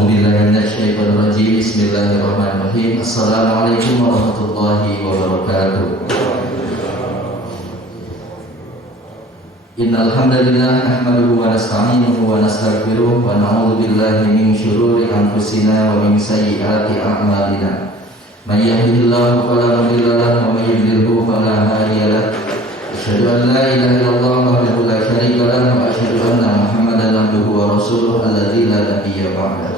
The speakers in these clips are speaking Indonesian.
A'udzubillahi minasyaitonirrajim. Bismillahirrahmanirrahim. Assalamualaikum warahmatullahi wabarakatuh. Innal hamdalillah nahmaduhu wa nasta'inuhu wa nastaghfiruh wa na'udzu billahi min syururi anfusina wa min sayyiati a'malina. May yahdihillahu fala mudilla lahu wa may yudlilhu fala hadiya lahu. Asyhadu an la ilaha illallah wahdahu la syarika lahu wa asyhadu anna Muhammadan abduhu wa rasuluhu alladzi la nabiyya ba'dahu.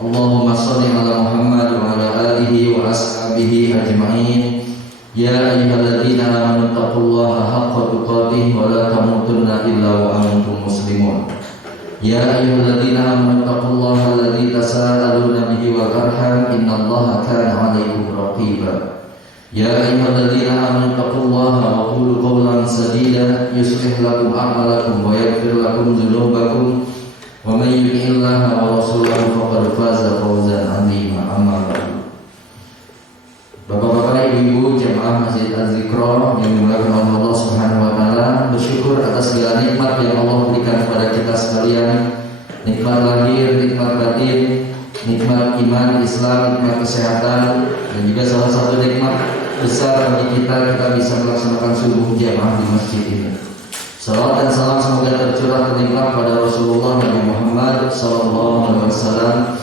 Allahumma shalli ala Muhammad wa ala alihi wa ashabihi ajma'in. Ya ayyuhalladzina amanu taqullaha haqqa tuqatih wa la tamutunna illa wa antum muslimun. Ya ayyuhalladzina amanu taqullaha alladzi tasaaluna bihi wal arham innallaha kana 'alaykum raqiba. Ya ayyuhalladzina amanu taqullaha wa qulu qawlan sadida yuslih lakum a'malakum wa yaghfir lakum dzunubakum wa may yuti'illaha wa rasulahu faqad faza fawzan 'azima. Amma ba'du. Bapak-bapak, ibu-ibu jemaah Masjid Az-Zikra yang dimuliakan oleh Allah Subhanahu wa taala, bersyukur atas segala nikmat yang Allah berikan kepada kita sekalian. Nikmat lahir, nikmat batin, nikmat iman, Islam, nikmat kesehatan, dan juga salah satu nikmat besar bagi kita bisa melaksanakan subuh jamaah di masjid ini. Salawat dan salam semoga tercurah terlimpah pada Rasulullah Nabi Muhammad SAW,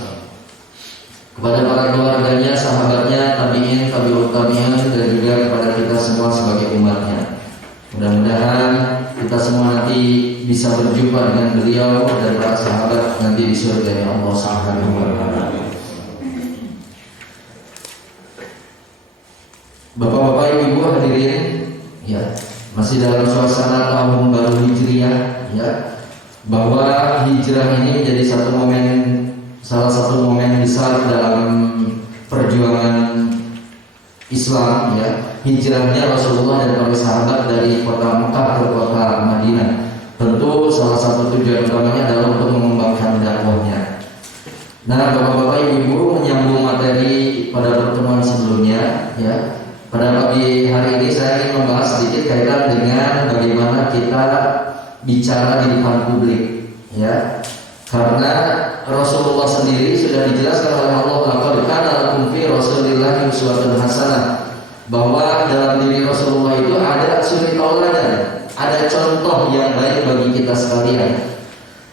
kepada para keluarganya, sahabatnya, tabi'in, tabi'ut tabi'in, dan juga kepada kita semua sebagai umatnya. Mudah-mudahan kita semua nanti bisa berjumpa dengan beliau dan para sahabat nanti di surga Allah Subhanahu wa taala. Bapak-bapak, ibu-ibu hadirin, ya, masih dalam suasana tahun baru Hijriah, ya, bahwa hijrah ini menjadi salah satu momen besar dalam perjuangan Islam, ya. Hijrahnya Rasulullah dan para sahabat dari kota Mekah ke kota Madinah. Tentu salah satu tujuan utamanya adalah untuk mengembangkan dakwahnya. Nah, bapak-bapak, ibu-ibu, menyambung materi pada pertemuan sebelumnya, ya. Pada pagi hari ini saya ingin membahas sedikit kaitan dengan bagaimana kita bicara di depan publik, ya. Karena Rasulullah sendiri sudah dijelaskan oleh Allah, laqad kana lakum fi Rasulillahi uswatun hasanah, bahwa dalam diri Rasulullah itu ada suri tauladan, ada contoh yang baik bagi kita sekalian.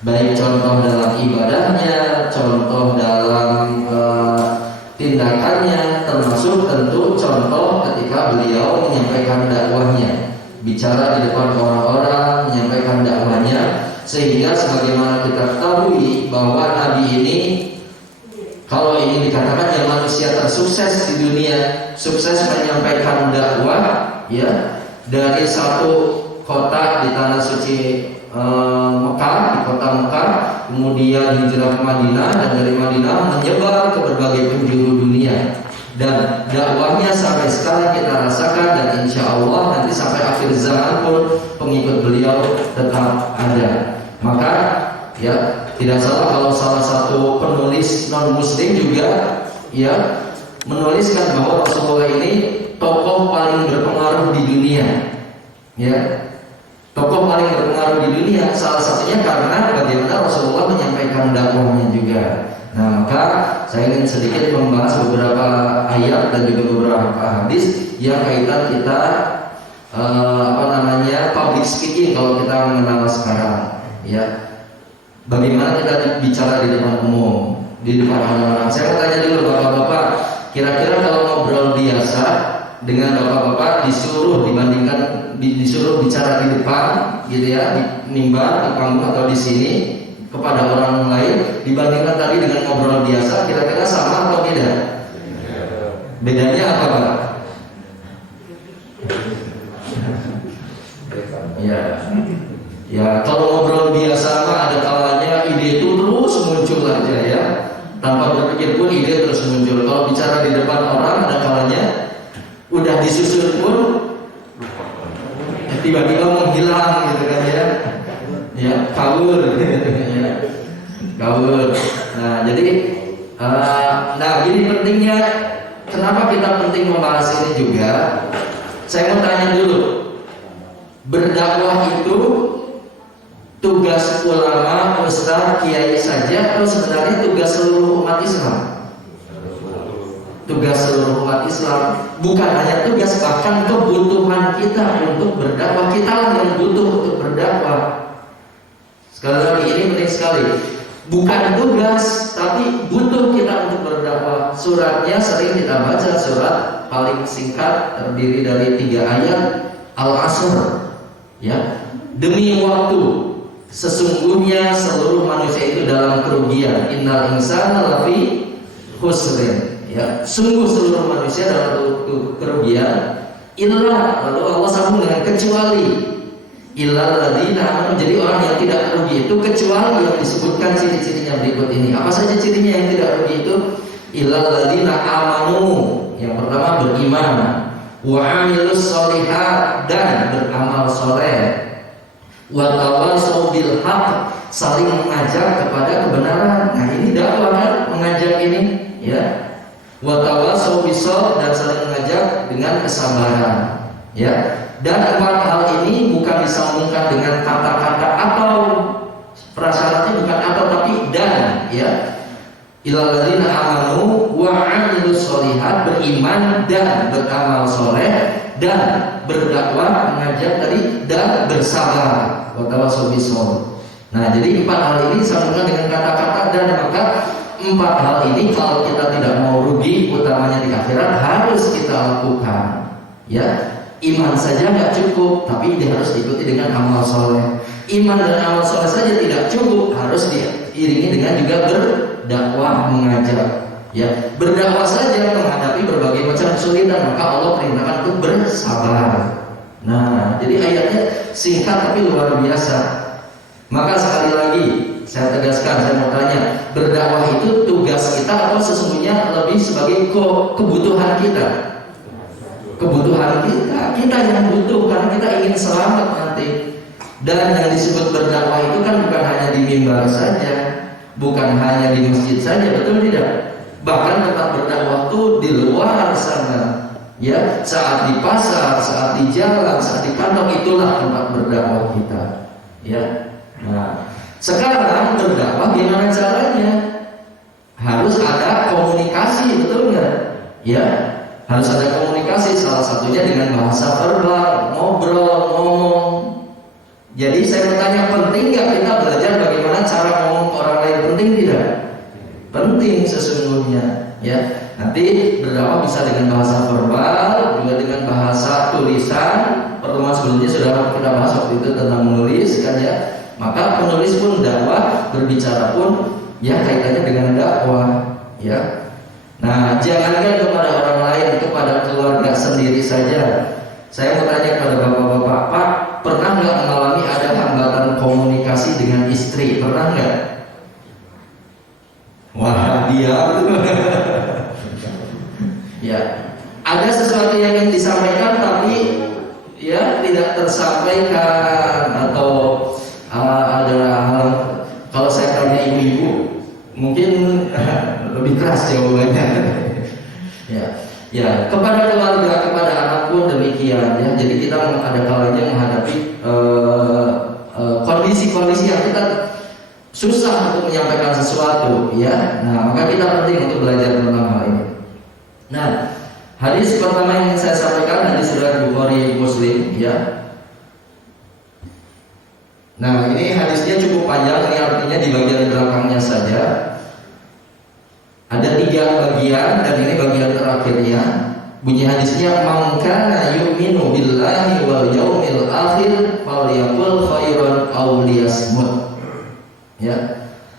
Baik contoh dalam ibadahnya, contoh dalam tindakannya, termasuk tentu contoh ketika beliau menyampaikan dakwahnya, bicara di depan orang-orang, menyampaikan dakwahnya. Sehingga sebagaimana kita ketahui bahwa Nabi ini, kalau ini dikatakan yang manusia tersukses di dunia, sukses menyampaikan dakwah, ya, dari satu kota di tanah suci Mekah, di kota Mekah, kemudian hijrah ke Madinah, dan dari Madinah menyebar ke berbagai penjuru dunia. Dan dakwahnya sampai sekarang kita rasakan, dan insya Allah nanti sampai akhir zaman pun pengikut beliau tetap ada. Maka, ya, tidak salah kalau salah satu penulis non muslim juga, ya, menuliskan bahwa Rasulullah ini tokoh paling berpengaruh di dunia, ya, tokoh paling berpengaruh di dunia. Salah satunya karena bagaimana Rasulullah menyampaikan dakwahnya juga. Nah, maka saya ingin sedikit membahas beberapa ayat dan juga beberapa hadis yang kaitan kita public speaking kalau kita mengenal sekarang, ya. Bagaimana kita bicara di depan umum, di depan orang-orang. Saya mau tanya dulu bapak-bapak, kira-kira kalau ngobrol biasa dengan bapak-bapak disuruh bicara di depan, gitu ya, di mimbar, di panggung atau di sini kepada orang lain, dibandingkan tadi dengan ngobrol biasa, kira-kira sama atau beda? Bedanya apa, Pak? Ya, kalau ngobrol biasa mah ada kalanya ide itu terus muncul aja, ya. Tanpa berpikir pun ide terus muncul. Kalau bicara di depan orang ada kalanya udah disusun pun tiba-tiba menghilang, gitu kan, ya. Ya, kabur, ya. Kabur. Nah, jadi ini pentingnya. Kenapa kita penting membahas ini juga? Saya mau tanya dulu. Berdakwah itu tugas ulama ustaz, kiai saja atau sebenarnya tugas seluruh umat Islam? Tugas seluruh umat Islam, bukan hanya tugas, bahkan kebutuhan kita untuk berdakwah. Kita lah yang butuh untuk berdakwah. Sekali lagi, ini penting sekali. Bukan tugas, tapi butuh kita untuk berdakwah. Suratnya sering kita baca, surat paling singkat terdiri dari 3 ayat, Al-Asr, ya. Demi waktu, sesungguhnya seluruh manusia itu dalam kerugian. Innal insana lafi khusrin, ya. Sungguh seluruh manusia dalam kerugian. Illa, lalu Allah sambung dengan kecuali. Illal ladzina, menjadi orang yang tidak rugi itu kecuali yang disebutkan ciri-cirinya berikut ini. Apa saja cirinya yang tidak rugi itu? Illal ladzina amanu, yang pertama beriman, wa amilus sholihat, dan beramal soleh, wa tawasau bil haq, saling mengajak kepada kebenaran. Nah, ini dakwah kan, mengajak ini, ya. Wa tawasau bisabr, dan saling mengajak dengan kesabaran, ya. Dan 4 hal ini bukan disambungkan dengan kata-kata atau prasyaratnya bukan atau, tapi dan, ya. Illal ladzina amanu wa 'amilus sholihat, beriman dan beramal soleh, dan berdakwah, mengajak tadi, dan bersabar, wa tawassaw bis-sabr. Nah, jadi 4 hal ini disambungkan dengan kata-kata dan, maka 4 hal ini kalau kita tidak mau rugi, utamanya di akhirat, harus kita lakukan, ya. Iman saja nggak cukup, tapi dia harus diikuti dengan amal soleh. Iman dan amal soleh saja tidak cukup, harus diiringi dengan juga berdakwah, mengajak, ya. Berdakwah saja menghadapi berbagai macam kesulitan, maka Allah perintahkan untuk bersabar. Nah, jadi ayatnya singkat tapi luar biasa. Maka sekali lagi saya tegaskan, saya mau tanya, berdakwah itu tugas kita atau sesungguhnya lebih sebagai kebutuhan kita? Kebutuhan kita yang butuh, karena kita ingin selamat nanti. Dan yang disebut berdakwah itu kan bukan hanya di mimbar saja, bukan hanya di masjid saja, betul tidak? Bahkan tempat berdakwah itu di luar sana, ya. Saat di pasar, saat di jalan, saat di kantor, itulah tempat berdakwah kita, ya. Nah, sekarang berdakwah gimana caranya? Harus ada komunikasi, betul nggak? Ya. Harus ada komunikasi, salah satunya dengan bahasa verbal, ngobrol, ngomong. Jadi saya bertanya, penting nggak kita belajar bagaimana cara ngomong ke orang lain? Penting tidak? Penting sesungguhnya, ya. Nanti berdakwah bisa dengan bahasa verbal, juga dengan bahasa tulisan. Pertemuan sebelumnya sudah kita bahas waktu itu tentang menulis, kan, ya. Maka penulis pun dakwah, berbicara pun, ya, kaitannya dengan dakwah, ya. Nah, jangankan kepada orang lain, kepada keluarga sendiri saja. Saya mau tanya kepada bapak-bapak, Pak, pernah nggak mengalami ada hambatan komunikasi dengan istri? Pernah nggak? Wah, dia. Ya, ada sesuatu yang ingin disampaikan tapi ya tidak tersampaikan, atau ada hal. Kalau saya tanya ibu-ibu, mungkin lebih keras jawabannya. Ya, kepada keluarga, kepada anak pun demikian, ya. Jadi kita ada kalanya menghadapi kondisi-kondisi yang kita susah untuk menyampaikan sesuatu, ya. Nah, maka kita penting untuk belajar tentang hal ini. Nah, hadis pertama yang saya sampaikan hadis riwayat Bukhari Muslim, ya. Nah, ini hadisnya cukup panjang, ini artinya di bagian belakangnya saja. Ada 3 bagian dan ini bagian terakhirnya. Bunyi hadisnya, "Man kana yu'minu billahi wal yaumil akhir falyaqul khairan aw liyasmut." Ya.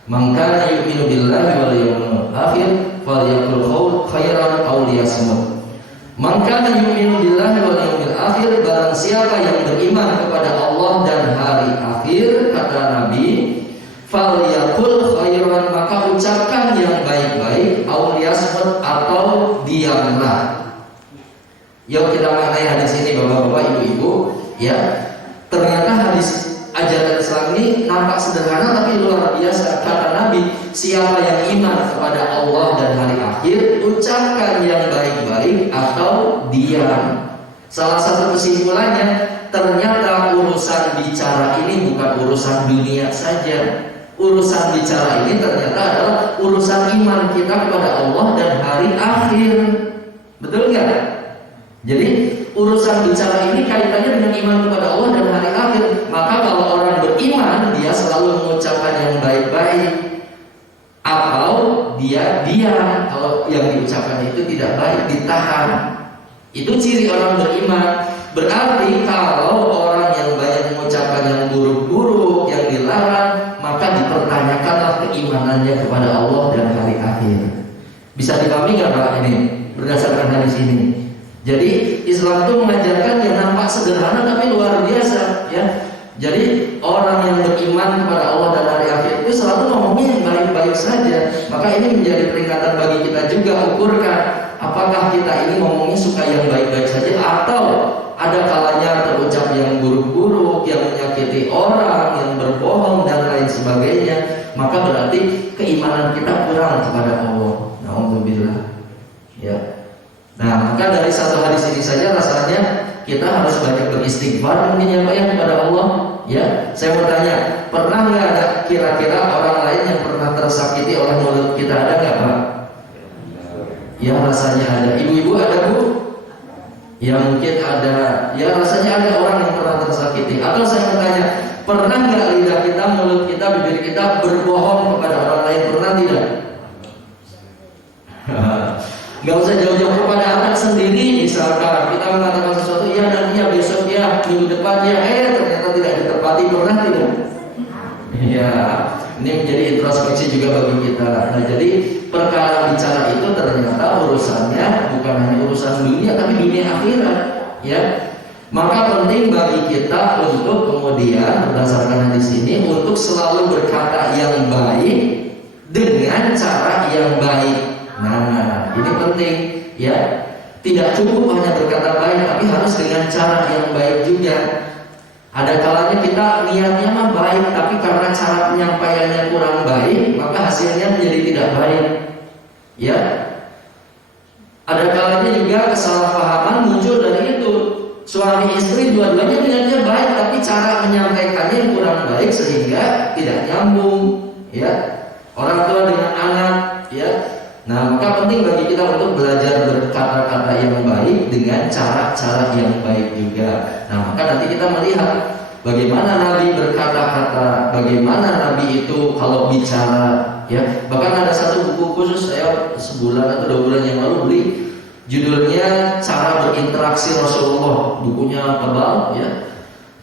"Man kana yu'minu billahi wal yaumil akhir falyaqul khairan aw liyasmut." Man kana yu'minu billahi wal yaumil akhir, barang siapa yang beriman kepada Allah dan hari akhir, kata Nabi, falyaqul khairan, maka ucapkan yang baik-baik, aw liyasmut, atau diamlah. Yuk kita maknai hadis ini, bapak-bapak, ibu-ibu, ya. Ternyata hadis ajaran Islam ini nampak sederhana tapi luar biasa. Kata Nabi, siapa yang iman kepada Allah dan hari akhir, ucapkan yang baik-baik atau diam. Salah satu kesimpulannya, ternyata urusan bicara ini bukan urusan dunia saja. urusan bicara ini ternyata adalah urusan iman kita kepada Allah dan hari akhir. Betul nggak? Jadi urusan bicara ini kaitannya dengan iman kepada Allah dan hari akhir. Maka kalau orang beriman, dia selalu mengucapkan yang baik-baik, atau dia diam kalau yang diucapkan itu tidak baik, ditahan. Itu ciri orang beriman. Berarti kalau orang yang banyak mengucapkan yang buruk-buruk, yang dilarang, maka dipertanyakanlah keimanannya kepada Allah dan hari akhir. Bisa dipahami nggak Pak ini berdasarkan hadis ini? Jadi Islam itu mengajarkan yang nampak sederhana tapi luar biasa, ya. Jadi orang yang beriman kepada Allah dan hari akhir itu selalu ngomongnya yang baik-baik saja. Maka ini menjadi peringatan bagi kita juga, ukurkan apakah kita ini ngomongnya suka yang baik-baik saja atau ada kalanya terucap yang buruk-buruk, yang menyakiti orang, yang berbohong dan lain sebagainya. Maka berarti keimanan kita kurang kepada Allah. Alhamdulillah. Ya. Nah, maka dari satu hadis ini saja rasanya kita harus banyak beristighfar menyampaikan kepada Allah. Ya, saya bertanya, pernah nggak ada kira-kira orang lain yang pernah tersakiti oleh mulut kita, ada nggak Pak? Ya rasanya ada. Ibu-ibu ada Bu? Ya mungkin ada. Ya rasanya ada orang yang pernah tersakiti. Atau saya bertanya, pernah nggak lidah kita, mulut kita, bibir kita berbohong kepada orang lain? Pernah tidak? Gak usah jauh-jauh kepada anak sendiri. Misalkan kita mengatakan sesuatu, ya nantinya besok ya, minggu depan ya, ternyata tidak ditepati. Pernah tidak? Ya, ini menjadi introspeksi juga bagi kita. Nah, jadi perkara bicara itu ternyata urusannya bukan hanya urusan dunia, tapi dunia akhirat. Ya, maka penting bagi kita untuk kemudian berdasarkan hadis ini untuk selalu berkata yang baik dengan cara yang baik. Nah, ini penting, ya. Tidak cukup hanya berkata baik, tapi harus dengan cara yang baik juga. Ada kalanya kita niatnya mah baik, tapi karena cara penyampaiannya kurang baik, maka hasilnya menjadi tidak baik. Ya. Ada kalanya juga kesalahpahaman muncul dari itu. Suami istri dua-duanya niatnya baik, tapi cara menyampaikannya yang kurang baik sehingga tidak nyambung. Ya. Orang tua dengan anak, ya. Nah, maka penting bagi kita untuk belajar berkata-kata yang baik dengan cara-cara yang baik juga. Nah, maka nanti kita melihat bagaimana Nabi berkata-kata, bagaimana Nabi itu kalau bicara, ya. Bahkan ada satu buku khusus saya sebulan atau 2 bulan yang lalu beli, judulnya Cara Berinteraksi Rasulullah. Bukunya tebal, ya.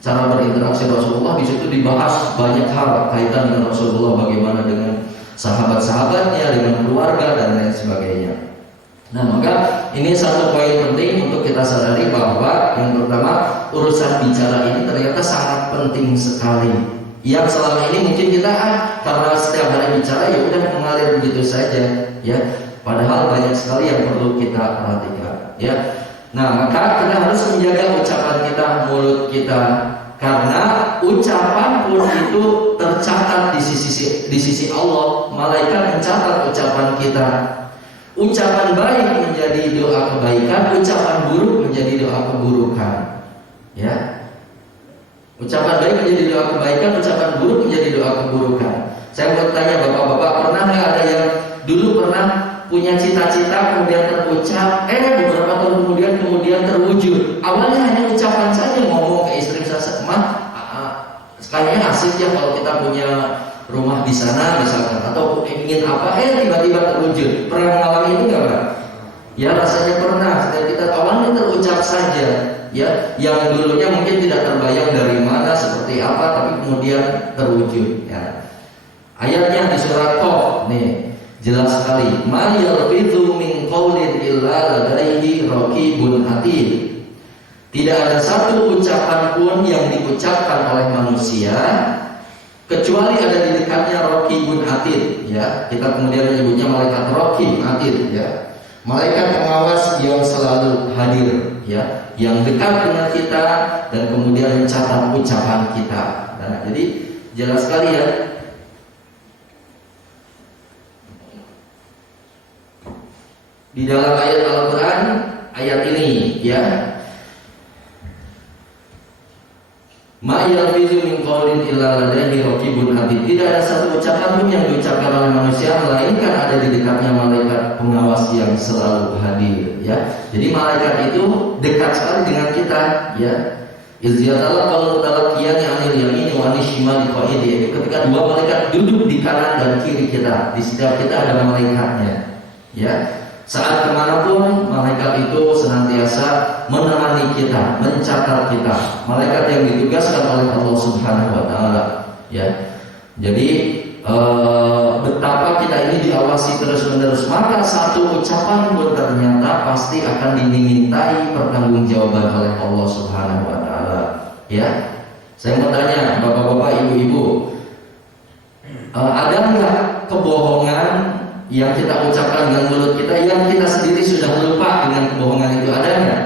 Cara berinteraksi Rasulullah, di situ dibahas banyak hal kaitan dengan Rasulullah, bagaimana dengan sahabat-sahabatnya, dengan keluarga dan lain sebagainya. Nah, maka ini satu poin penting untuk kita sadari bahwa yang pertama, urusan bicara ini ternyata sangat penting sekali. Yang selama ini mungkin kita karena setiap hari bicara ya udah mengalir begitu saja, ya. Padahal banyak sekali yang perlu kita perhatikan, ya. Nah, maka kita harus menjaga ucapan kita, mulut kita. Karena ucapan pun itu tercatat di sisi Allah. Malaikat mencatat ucapan kita. Ucapan baik menjadi doa kebaikan, ucapan buruk menjadi doa keburukan. Ya. Ucapan baik menjadi doa kebaikan, ucapan buruk menjadi doa keburukan. Saya mau tanya bapak-bapak, pernah nggak ada yang dulu pernah punya cita-cita kemudian terucap, beberapa tahun kemudian terwujud. Awalnya hanya ucapan saja, ngomong ke istri saya, kayaknya asik ya kalau kita punya rumah di sana misalkan, atau ingin apa, tiba-tiba terwujud. Pernah mengalami itu nggak Pak? Ya rasanya pernah. Dan kita awalnya terucap saja, ya, yang dulunya mungkin tidak terbayang dari mana seperti apa, tapi kemudian terwujud. Ya. Ayatnya di surat Qaf nih. Jelas sekali, ma yalfidhu min qaulin illa ladaihi raqibun atid. Tidak ada satu ucapan pun yang diucapkan oleh manusia kecuali ada di dekatnya raqibun atid, ya. Kita kemudian menyebutnya malaikat raqib atid, ya. Malaikat pengawas yang selalu hadir, ya, yang dekat dengan kita dan kemudian mencatat ucapan kita. Nah, jadi jelas sekali ya. Di dalam ayat Al-Quran, ayat ini, ya, ma yalfizu min qaulin illa ladaihi raqibun atid. Tidak ada satu ucapan pun yang diucapkan oleh manusia melainkan ada di dekatnya malaikat pengawas yang selalu hadir, ya. Jadi malaikat itu dekat sekali dengan kita, ya. Izyatallah kalau talaqiyan anil yamini wa anil shimali qa'idi. Ketika dua malaikat duduk di kanan dan kiri kita, di setiap kita ada malaikatnya, ya. Saat kemanapun malaikat itu senantiasa menemani kita, mencatat kita. Malaikat yang ditugaskan oleh Allah Subhanahu wa taala, ya. Jadi betapa kita ini diawasi terus-menerus, maka satu ucapan pun ternyata pasti akan dimintai pertanggungjawaban oleh Allah Subhanahu wa taala, ya. Saya mau tanya bapak-bapak, ibu-ibu, ada nggak kebohongan yang kita ucapkan dengan mulut kita yang kita sendiri sudah lupa dengan kebohongan itu? Ada nggak?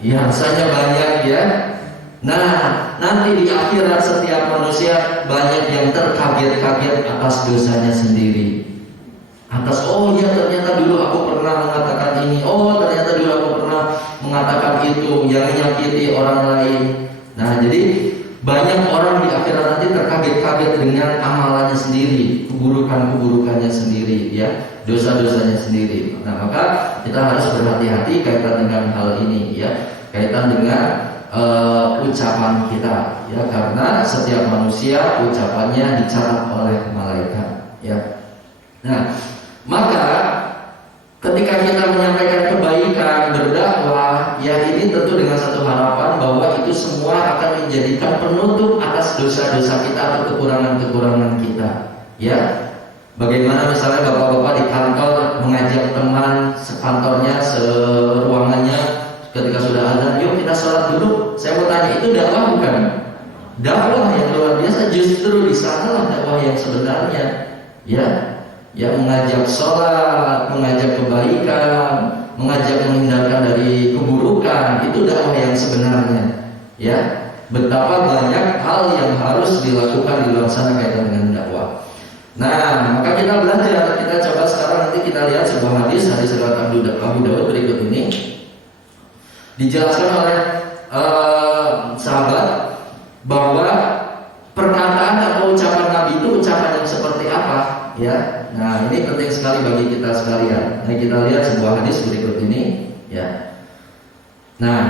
Ya, rasanya banyak, ya. Nah, nanti di akhirat setiap manusia banyak yang terkaget-kaget atas dosanya sendiri. Atas, oh ya ternyata dulu aku pernah mengatakan ini, oh ternyata dulu aku pernah mengatakan itu, yang menyakiti orang lain. Nah, jadi banyak orang di akhirat nanti terkaget-kaget dengan amalannya sendiri, keburukan-keburukannya sendiri, ya, dosa-dosanya sendiri. Nah, maka kita harus berhati-hati kaitan dengan hal ini, ya, kaitan dengan ucapan kita, ya, karena setiap manusia ucapannya dicatat oleh malaikat, ya. Nah, maka ketika kita menyampaikan kebaikan, berdakwah, ya, ini tentu dengan satu harapan bahwa itu semua akan menjadikan penutup atas dosa-dosa kita atau kekurangan-kekurangan kita, ya. Bagaimana misalnya bapak-bapak di kantor mengajak teman sekantornya, seruangannya, ketika sudah azan, yuk kita sholat dulu. Saya mau tanya, itu dakwah bukan? Dakwah yang luar biasa, justru di sanalah dakwah yang sebenarnya, ya, yang mengajak sholat, mengajak kebaikan, mengajak menghindarkan dari keburukan, itu dakwah yang sebenarnya, ya. Betapa banyak hal yang harus dilakukan di luar sana kaitan dengan dakwah. Nah, maka kita belajar, kita coba sekarang nanti kita lihat sebuah hadis riwayat Abu Dawud berikut ini. Dijelaskan oleh sahabat bahwa perkataan atau ucapan Nabi itu ucapan yang seperti apa, ya. Nah, ini penting sekali bagi kita sekalian. Nah, kita lihat sebuah hadis berikut ini, ya. Nah,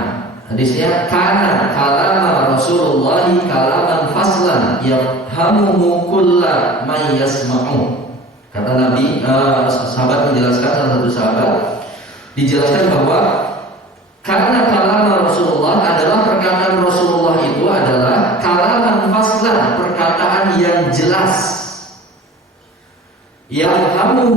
hadisnya, kana kalama Rasulullah kalaman faslan yafhamuhu kullu man yasma'u. Kata Nabi, sahabat menjelaskan, salah satu sahabat dijelaskan bahwa karena kalaman Rasulullah adalah perkataan Rasulullah itu adalah kalaman faslan, perkataan yang jelas, yang kamu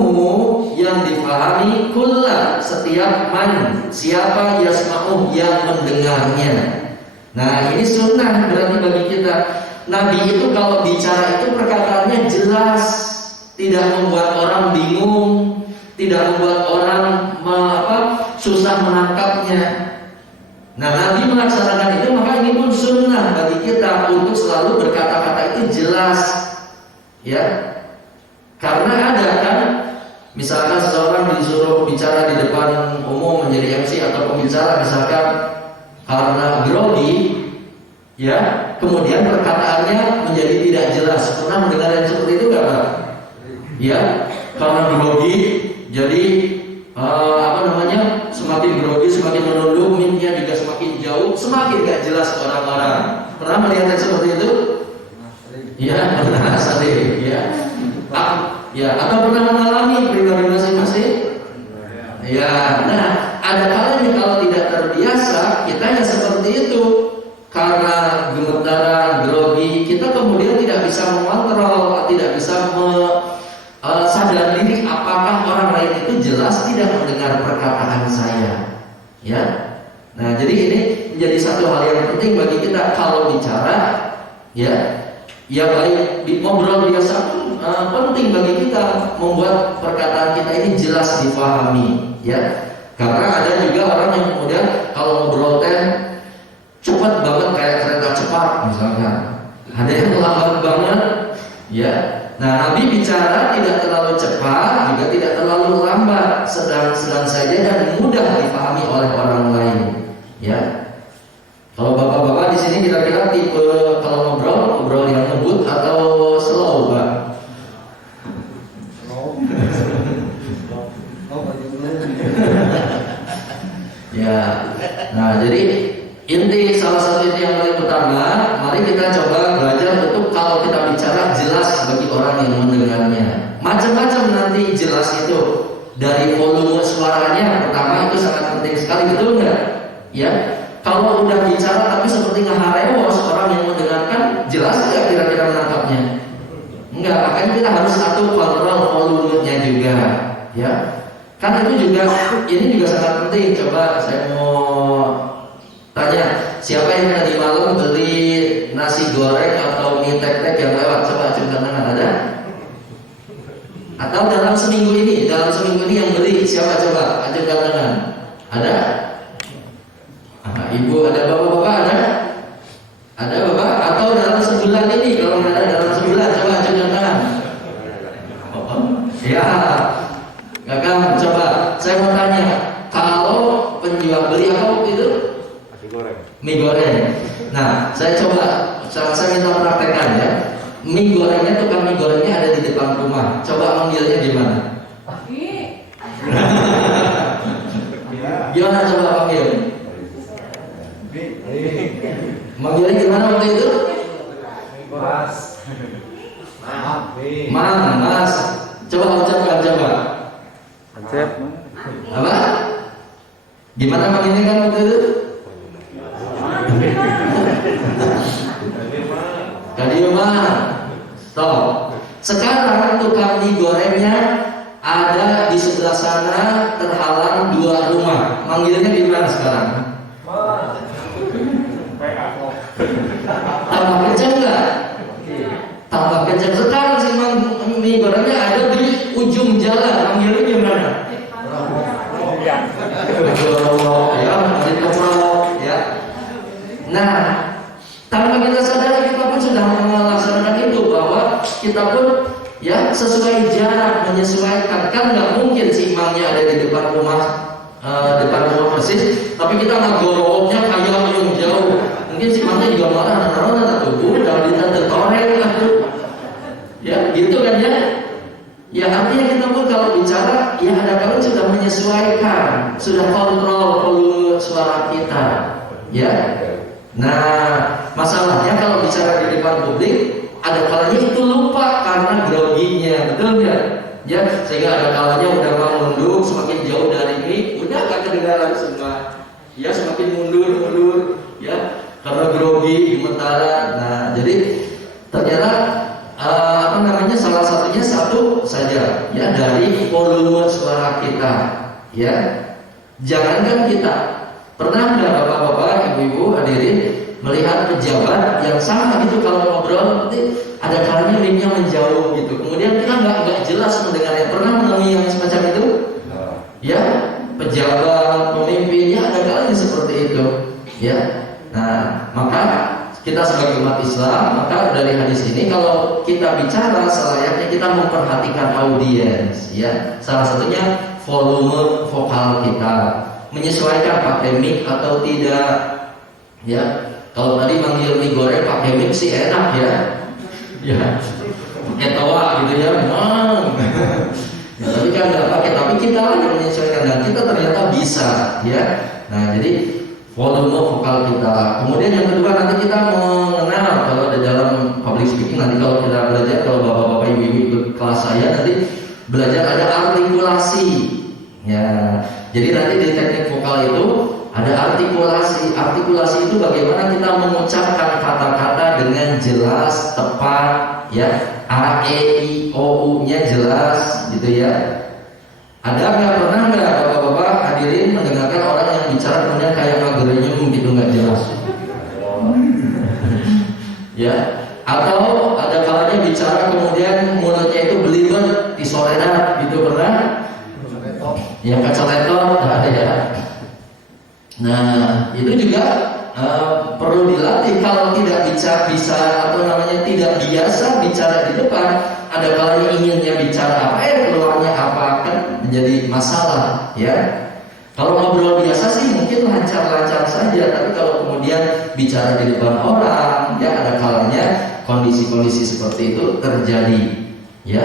yang difahami kulla, setiap man, siapa yasma'uh, yang mendengarnya. Nah, ini sunnah berarti bagi kita. Nabi itu kalau bicara itu perkataannya jelas, tidak membuat orang bingung, tidak membuat orang susah menangkapnya. Nah, Nabi melaksanakan itu, maka ini pun sunnah bagi kita untuk selalu berkata-kata itu jelas, ya. Karena ada kan, misalkan seseorang disuruh bicara di depan umum menjadi MC atau pembicara, misalkan karena grogi, ya, kemudian perkataannya menjadi tidak jelas. Pernah mendengar yang seperti itu nggak, Pak? Ya, karena grogi, jadi semakin grogi, semakin menunduk, mimpinya juga semakin jauh, semakin gak jelas ke orang-orang. Pernah melihat yang seperti itu? Ya, pernah sering, ya. Ya, atau pernah mengalami pribadi masing-masing? Ya, nah, ada kalanya kalau tidak terbiasa, kita yang seperti itu, karena gemetaran, grogi, kita kemudian tidak bisa mengontrol, tidak bisa sadar diri apakah orang lain itu jelas tidak mendengar perkataan saya, ya. Nah, jadi ini menjadi satu hal yang penting bagi kita kalau bicara, ya, ya, baik di ngobrol biasa pun penting bagi kita membuat perkataan kita ini jelas dipahami, ya. Karena ada juga orang yang kemudian kalau ngobrol cepat banget kayak kereta cepat misalkan, ada yang lambat banget, ya. Nah, Nabi bicara tidak terlalu cepat, juga tidak terlalu lambat, sedang-sedang saja dan mudah dipahami oleh orang lain, ya. Kalau bapak-bapak di sini kira-kira tipe kalau ngobrol yang ngebut atau slow, coba. Ya, nah jadi inti salah satu inti yang paling utama, mari kita coba belajar untuk kalau kita bicara jelas bagi orang yang mendengarnya. Macam-macam nanti jelas itu dari volume suaranya, pertama itu sangat penting sekali, betul nggak? Ya, kalau udah bicara tapi seperti ngaharewos, orang yang mendengarkan jelas nggak kira-kira menangkapnya? Enggak, makanya kita harus satu kontrol volumenya juga, ya. Kan itu juga, ini juga sangat penting. Coba saya mau tanya, siapa yang tadi malam beli nasi goreng atau mie tek-tek yang lewat? Coba angkat tangan, ada? Atau dalam seminggu ini yang beli siapa? Coba angkat tangan. Ada? Ibu, ada bapak-bapak, ada? Ada bapak? Atau dalam sebulan ini, kalau nggak ada dalam sebulan, coba angkat tangan. Ya. Kakak, coba saya mau tanya, kalau penjual beli apa waktu itu? Mie goreng. Nah, saya minta praktekkan ya. Mie gorengnya, tukang mie gorengnya ada di depan rumah. Coba manggilnya gimana? Gimana coba panggil? Manggilnya gimana waktu itu? Mas. Mas. Coba ucapkan coba. Konsep. Apa? Gimana manggilnya kan waktu itu? Kadiuma. Stop. Sekarang tukang mie gorengnya ada di sebelah sana, terhalang 2 rumah. Manggilnya gimana sekarang? Tambah kenceng nggak? Tambah kenceng. Sekarang si mie gorengnya ada di ujung jalan. Manggilnya gimana? Ya. Nah, tanpa kita sadari kita pun sudah melaksanakan itu, bahwa kita pun ya sesuai jarak, menyesuaikan. Kan nggak mungkin si imamnya ada di depan rumah persis, tapi kita ngagoroknya kayak yang jauh. Mungkin si imamnya juga marah, atau udah ditatoreng atau ya gitu kan ya. Ya artinya kita pun kalau bicara, ya ada kalau sudah menyesuaikan, sudah kontrol volume suara kita, ya. Nah, masalahnya kalau bicara di depan publik, ada kalanya itu lupa karena groginya, betul nggak? Ya, sehingga ada kalanya udah mau mundur, semakin jauh dari ini, udah gak kedengaran semua. Ya, semakin mundur, ya, karena grogi, gemetaran. Nah, jadi ternyata salah satunya satu saja, ya, dari volume suara kita, ya. Jangankan kita, pernah nggak bapak-bapak, ibu-ibu hadirin melihat pejabat yang sama gitu kalau ngobrol, nanti ada kalanya mic-nya menjauh gitu, kemudian kita nggak jelas mendengarnya. Pernah menemui yang semacam itu? Ya, pejabat, pemimpinnya ada kalanya seperti itu, ya. Nah, maka kita sebagai umat Islam, maka dari hadis ini kalau kita bicara selayaknya kita memperhatikan audiens, ya. Salah satunya volume vokal kita, menyesuaikan pakai mic atau tidak, ya. Kalau tadi manggil mie goreng pakai mic sih enak ya, ya. Pakai toa gitu ya, ya, tapi kan nggak pakai, tapi kita yang menyesuaikan dan kita ternyata bisa, ya. Nah, jadi volume vokal kita. Kemudian yang kedua, nanti kita mengenal, kalau di dalam public speaking, nanti kalau kita belajar, kalau bapak-bapak ibu-ibu ikut kelas saya nanti belajar ada artikulasi, ya. Jadi nanti di teknik vokal itu ada artikulasi. Artikulasi itu bagaimana kita mengucapkan kata-kata dengan jelas, tepat, ya. A, E, I, O, U-nya jelas, gitu ya. Ada pernah nggak bapak-bapak hadirin mendengarkan orang yang bicara kemudian kayak magerenyum gitu, nggak jelas? Ya. Atau ada kalanya bicara kemudian mulutnya itu belibet, disoredat gitu, pernah? Ya, kacaletot, ada ya. Nah, itu juga perlu dilatih. Kalau tidak bisa atau namanya tidak biasa bicara di depan, ada kalanya inginnya bicara apa, keluarnya apa, kan menjadi masalah, ya. Kalau ngobrol biasa sih mungkin lancar-lancar saja, tapi kalau kemudian bicara di depan orang, ya ada kalanya kondisi-kondisi seperti itu terjadi, ya.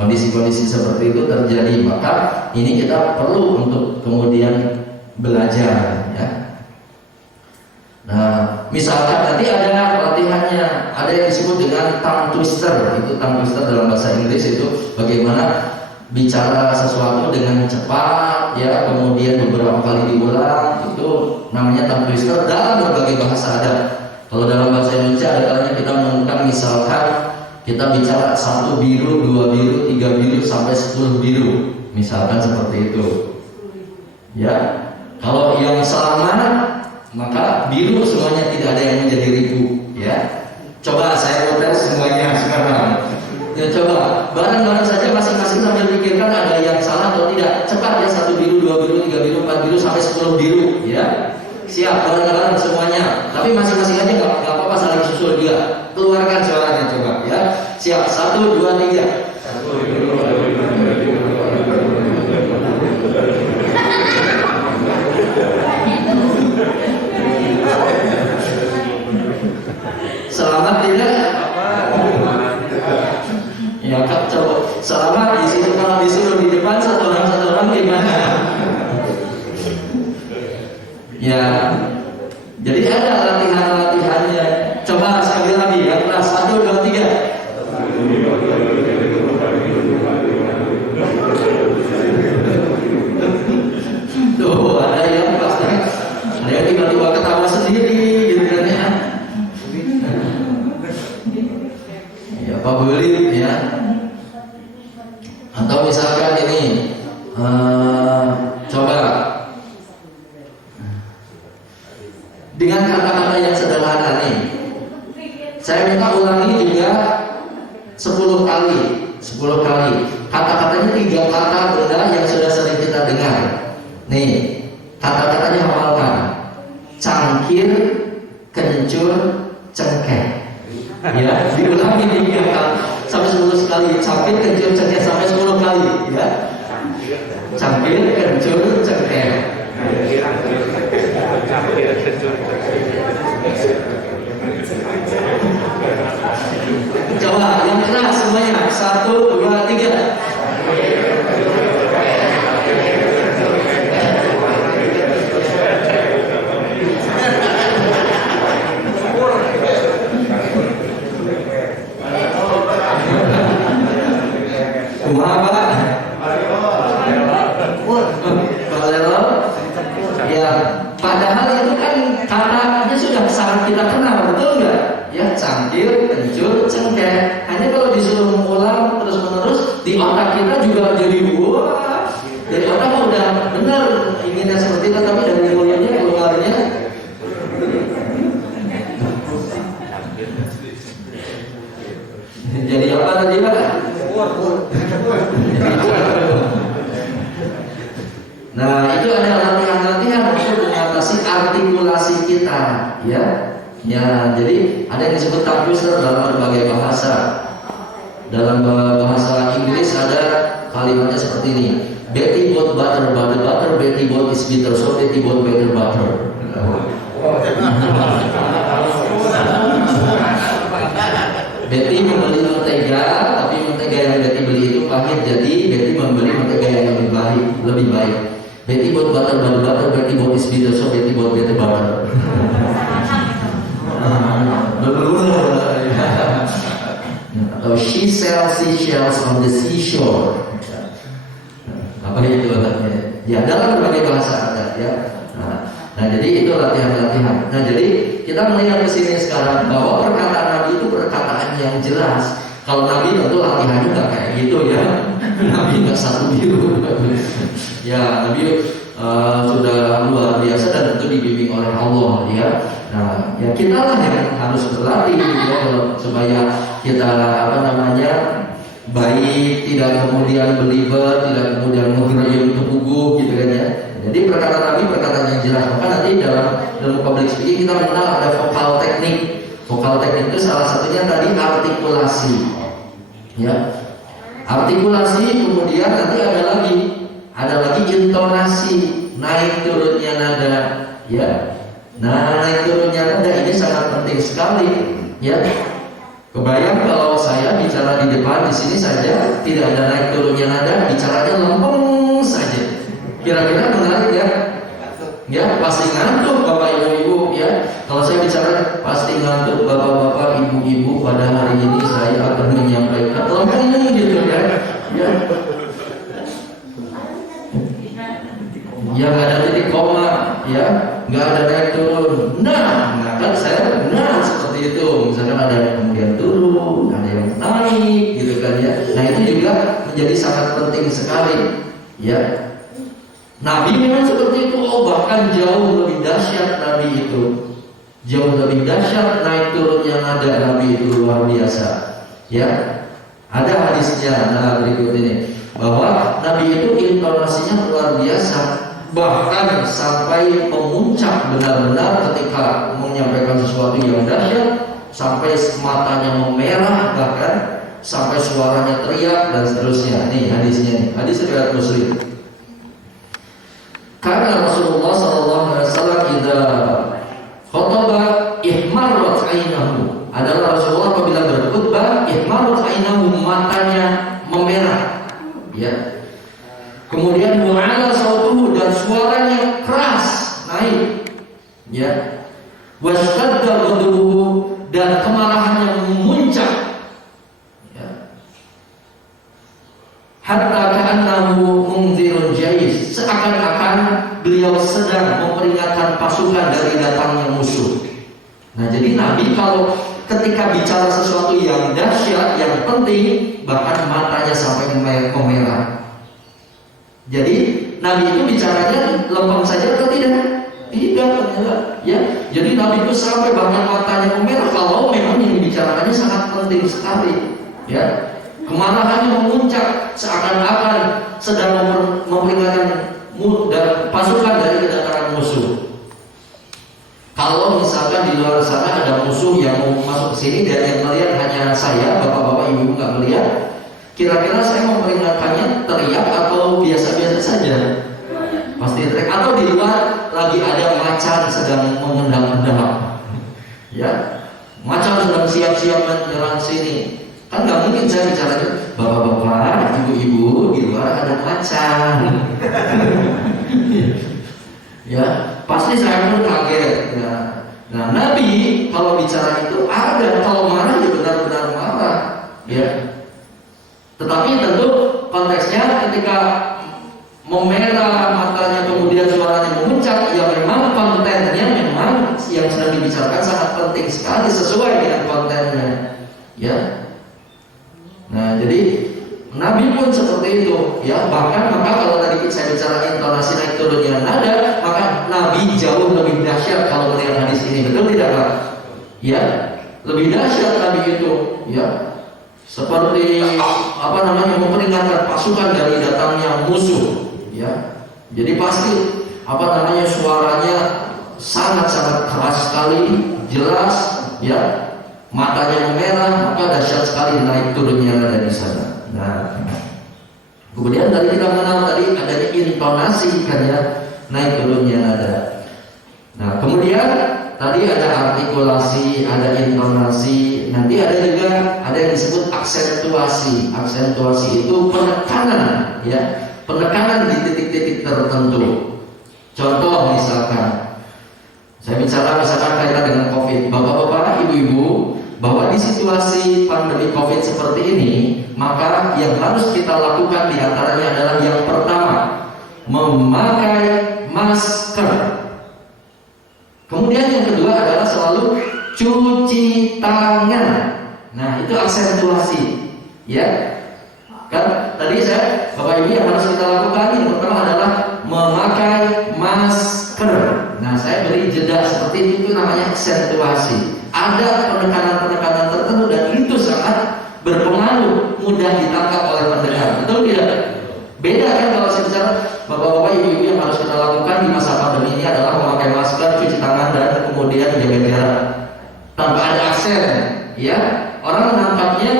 Kondisi-kondisi seperti itu terjadi, maka ini kita perlu untuk kemudian belajar, ya. Nah, misalkan nanti ada latihannya, ada yang disebut dengan tongue twister. Itu tongue twister dalam bahasa Inggris itu bagaimana bicara sesuatu dengan cepat, ya, kemudian beberapa kali diulang, itu namanya tongue twister dalam berbagai bahasa ada. Kalau dalam bahasa Indonesia ada kalanya kita menemukan misalkan kita bicara 1 biru, 2 biru, 3 biru sampai 10 biru, misalkan seperti itu. Ya, kalau yang selamat maka biru semuanya, tidak ada yang menjadi ribu, ya. Coba saya mau tes semuanya sekarang. Ya, coba bareng-bareng saja masing-masing sambil pikirkan ada yang salah atau tidak. Cepat ya, 1 biru, 2 biru, 3 biru, 4 biru sampai 10 biru, ya. Siap, bareng-bareng semuanya. Tapi masing-masing aja nggak apa-apa, saling susul juga. Keluarkan suaranya coba, ya. Siap, 1, 2, 3. Selamat tidak? Ya, coba selamat di situ. Kalau disuruh di depan satu orang gimana? Ya, jadi ada latihannya. Coba sekali lagi, ya, kelas 1, 2, 3. Tuh, ada yang pasti, ada yang tiba-tiba ketawa sendiri, gitu kan ya. Ya, Pak Belit, ya. Atau misalkan ini, coba dengan kata-kata yang sederhana nih. Saya minta ulangi juga 10 kali. Kata-katanya 3 kata benda yang sudah sering kita dengar. Nih, kata-katanya hafalkan. Cangkir, kencur, cengkeh. Ya, diulangi 3 kali sampai 10 kali. Cangkir, kencur, cengkeh sampai 10 kali, ya. Cangkir, kencur, cengkeh. Coba yang keras semuanya. 1, 2, 3. Ya, padahal itu kan katanya sudah sangat kita kenal, betul nggak? Ya, cangkir, kencur, cengkeh. Hanya kalau disuruh mengulang terus-menerus di otak kita juga jadi wah. Jadi otak udah benar inginnya seperti itu, tapi dari mulutnya keluarnya. Jadi apa tadi Pak? Nah, itu ada latihan-latihan untuk mengatasi artikulasi kita, ya. Ya, jadi ada yang disebut tongue twister dalam berbagai bahasa. Dalam bahasa Inggris ada kalimatnya seperti ini. Betty bought butter, but the butter Betty bought is bitter, so Betty bought better butter. Betty membeli mentega, tapi mentega yang Betty beli itu pahit, jadi Betty membeli mentega yang lebih baik. Betty bought butter, but the butter Betty bought is bitter, so Betty bought better butter. Atau she sells seashells on the seashore. Apa itu katanya? Ya, dalam berbagai bahasa ada, ya. Nah, jadi itu latihan-latihan. Nah, jadi kita melihat ke sini sekarang bahwa perkataan Nabi itu perkataan yang jelas. Kalau Nabi tentu latihannya nggak kayak gitu, ya. Nabi nggak 1 biru. Ya, Nabi sudah luar biasa dan tentu dibimbing oleh Allah, ya. Nah, ya kita lah yang harus berlatih, ya, supaya kita baik, tidak kemudian belibet, tidak kemudian ngegerayam kebuguh, gitu kan ya. Jadi perkataan Nabi perkataan yang jelas. Maka nanti dalam public speaking kita mengenal ada vokal teknik. Vokal teknik itu salah satunya tadi artikulasi, ya. Artikulasi, kemudian nanti ada lagi intonasi. naik turunnya nada, ya. Nah, naik turunnya nada ini sangat penting sekali, ya. Kebayang kalau saya bicara di depan di sini saja tidak ada naik turunnya nada, bicaranya lempeng saja. Kira-kira menarik ya? Ya, pasti ngantuk Bapak Ibu ya. Kalau saya bicara pasti ngantuk Bapak-bapak, Ibu-ibu. Pada hari ini saya akan menyampaikan lempeng gitu ya. Ya. Ya nggak ada titik koma, ya nggak ada naik turun. Nah kan saya seperti itu. Misalkan ada yang kemudian turun, ada yang naik, gitu kan ya. Nah itu juga menjadi sangat penting sekali, ya. Nabi memang seperti itu. Oh bahkan jauh lebih dahsyat Nabi itu, jauh lebih dahsyat naik turunnya nada Nabi itu luar biasa, ya. Ada hadisnya, nah berikut ini, bahwa Nabi itu intonasinya luar biasa. Bahkan sampai pemuncak benar-benar ketika menyampaikan sesuatu yang dahsyat, sampai matanya memerah, bahkan sampai suaranya teriak dan seterusnya. Nih hadisnya, nih hadis riwayat Muslim. Karena Rasulullah SAW idza khotbah ihmarrat ainahu, adalah Rasulullah apabila berkhutbah ihmarrat ainahu, matanya memerah, ya. Kemudian wa'ala sautuhu, dan suaranya keras naik, ya. Washtadda ghadabuhu, dan kemarahannya memuncak, ya. Hatta ka'annahu mundzirun jaysh, seakan-akan beliau sedang memperingatkan pasukan dari datangnya musuh. Nah, jadi Nabi kalau ketika bicara sesuatu yang dahsyat, yang penting, bahkan matanya sampai memerah. Jadi Nabi itu bicaranya lempeng saja atau tidak? Tidak, ya. Jadi Nabi itu sampai bahkan matanya memerah kalau memang yang dibicarakannya sangat penting sekali, ya. Kemarahannya memuncak seakan-akan sedang memperingatkan pasukan dari kedatangan musuh. Kalau misalkan di luar sana ada musuh yang mau masuk ke sini dan yang melihat hanya saya, bapak-bapak, ibu nggak melihat, kira-kira saya memperingatkannya teriak atau biasa-biasa saja? Pasti teriak. Atau di luar lagi ada macan sedang mengendap-endap, ya, macan sedang siap-siap menyerang sini. Kan nggak mungkin saya bicaranya, bapak-bapak, ibu-ibu, di luar ada macan. Ya, pasti saya pun kaget. Ya. Nah, Nabi kalau bicara itu ada, kalau marah ya benar-benar marah, ya. Tetapi tentu konteksnya ketika memerah matanya kemudian suaranya memuncak, ya memang kontennya memang yang sedang dibicarakan sangat penting sekali sesuai dengan kontennya, ya. Nah, jadi Nabi pun seperti itu, ya. Bahkan maka kalau tadi saya bicara intonasi naik turunnya nada, maka Nabi jauh lebih dahsyat kalau melihat hadis ini, betul tidak Pak? Ya, lebih dahsyat Nabi itu, ya. Seperti memperingatkan pasukan dari datangnya musuh, ya. Jadi pasti suaranya sangat-sangat keras sekali, jelas, ya. Matanya memerah, maka dahsyat sekali naik turunnya nada di sana. Nah, kemudian tadi kita mengenal tadi adanya intonasi kan ya, naik turunnya nada. Nah, kemudian tadi ada artikulasi, ada intonasi, nanti ada juga ada yang disebut aksentuasi. Aksentuasi itu penekanan, ya, penekanan di titik-titik tertentu. Contoh misalkan, saya bicara kaitan dengan COVID, bapak-bapak, ibu-ibu, bahwa di situasi pandemi COVID seperti ini, maka yang harus kita lakukan diantaranya adalah yang pertama, memakai masker. Kemudian yang kedua adalah selalu cuci tangan. Nah, itu aksentuasi, ya. Kan tadi Bapak Ibu yang harus kita lakukan yang pertama adalah memakai masker. Nah, saya beri jeda seperti itu namanya aksentuasi. Ada penekanan-penekanan tertentu dan itu sangat berpengaruh, mudah ditangkap oleh pendengar. Betul tidak? Beda kan kalau saya bicara bapak-bapak, ibu-ibu, yang harus kita lakukan di masa pandemi ini adalah memakai masker, cuci tangan, dan kemudian jaga jarak tanpa ada aksen, ya. Orang menangkapnya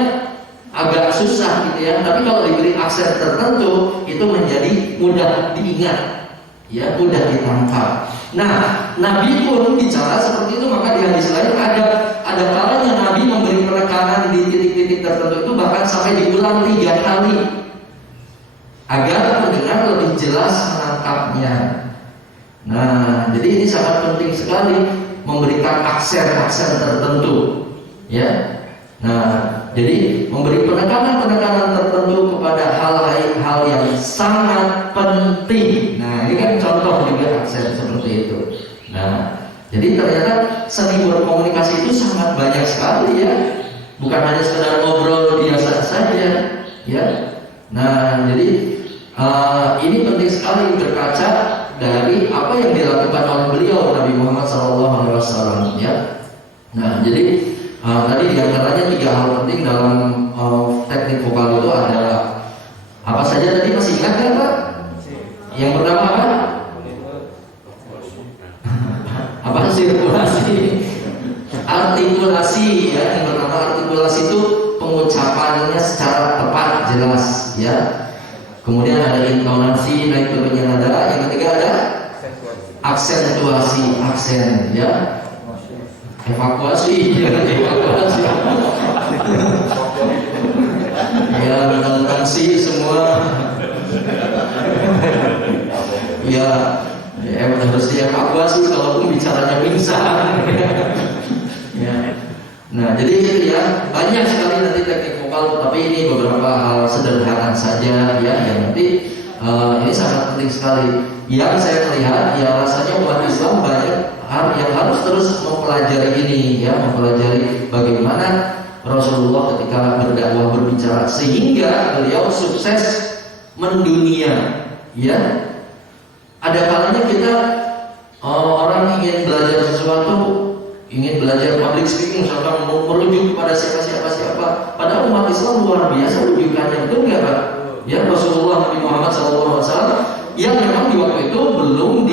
agak susah gitu ya. Tapi kalau diberi aksen tertentu itu menjadi mudah diingat. ya mudah ditangkap. Nah, Nabi pun bicara seperti itu, maka di hadis lain ada kalanya Nabi memberi penekanan di titik-titik tertentu itu bahkan sampai diulang 3 kali agar pendengar lebih jelas menangkapnya. Nah, jadi ini sangat penting sekali memberikan aksen-aksen tertentu, ya. Nah, jadi memberi penekanan-penekanan tertentu kepada hal-hal yang sangat penting. Nah, ini kan contoh juga aksen seperti itu. Nah, jadi ternyata seni berkomunikasi itu sangat banyak sekali, ya. Bukan hanya sekedar ngobrol biasa saja, ya. Nah, jadi ini penting sekali berkaca dari apa yang dilakukan oleh beliau Nabi Muhammad SAW, ya. Nah, jadi tadi diantaranya 3 hal penting dalam teknik vokal itu ada apa saja tadi, masih ingat kan Pak? Yang pertama apa? Apa sirkulasi, artikulasi, ya. Yang pertama artikulasi itu pengucapannya secara tepat, jelas, ya. Kemudian ada intonasi, naik turunnya nada. Yang ketiga ada aksentuasi, aksen, ya. Evakuasi, ya, evakuasi. Ya, menonton sih semua. Ya, harus dievakuasi kalaupun bicaranya pingsan. Ya. Nah, jadi itu ya, banyak sekali nanti teknik vokal, tapi ini beberapa hal sederhana saja, ya, yang nanti ini sangat penting sekali. Yang saya melihat, ya rasanya umat Islam banyak yang harus terus mempelajari ini, ya, mempelajari bagaimana Rasulullah ketika berdakwah berbicara sehingga beliau sukses mendunia, ya. Ada kalanya kita orang ingin belajar sesuatu, ingin belajar public speaking, misalkan merujuk kepada siapa. Padahal umat Islam luar biasa rujukannya, betul nggak Pak? Ya, Rasulullah Nabi Muhammad SAW yang memang di waktu itu belum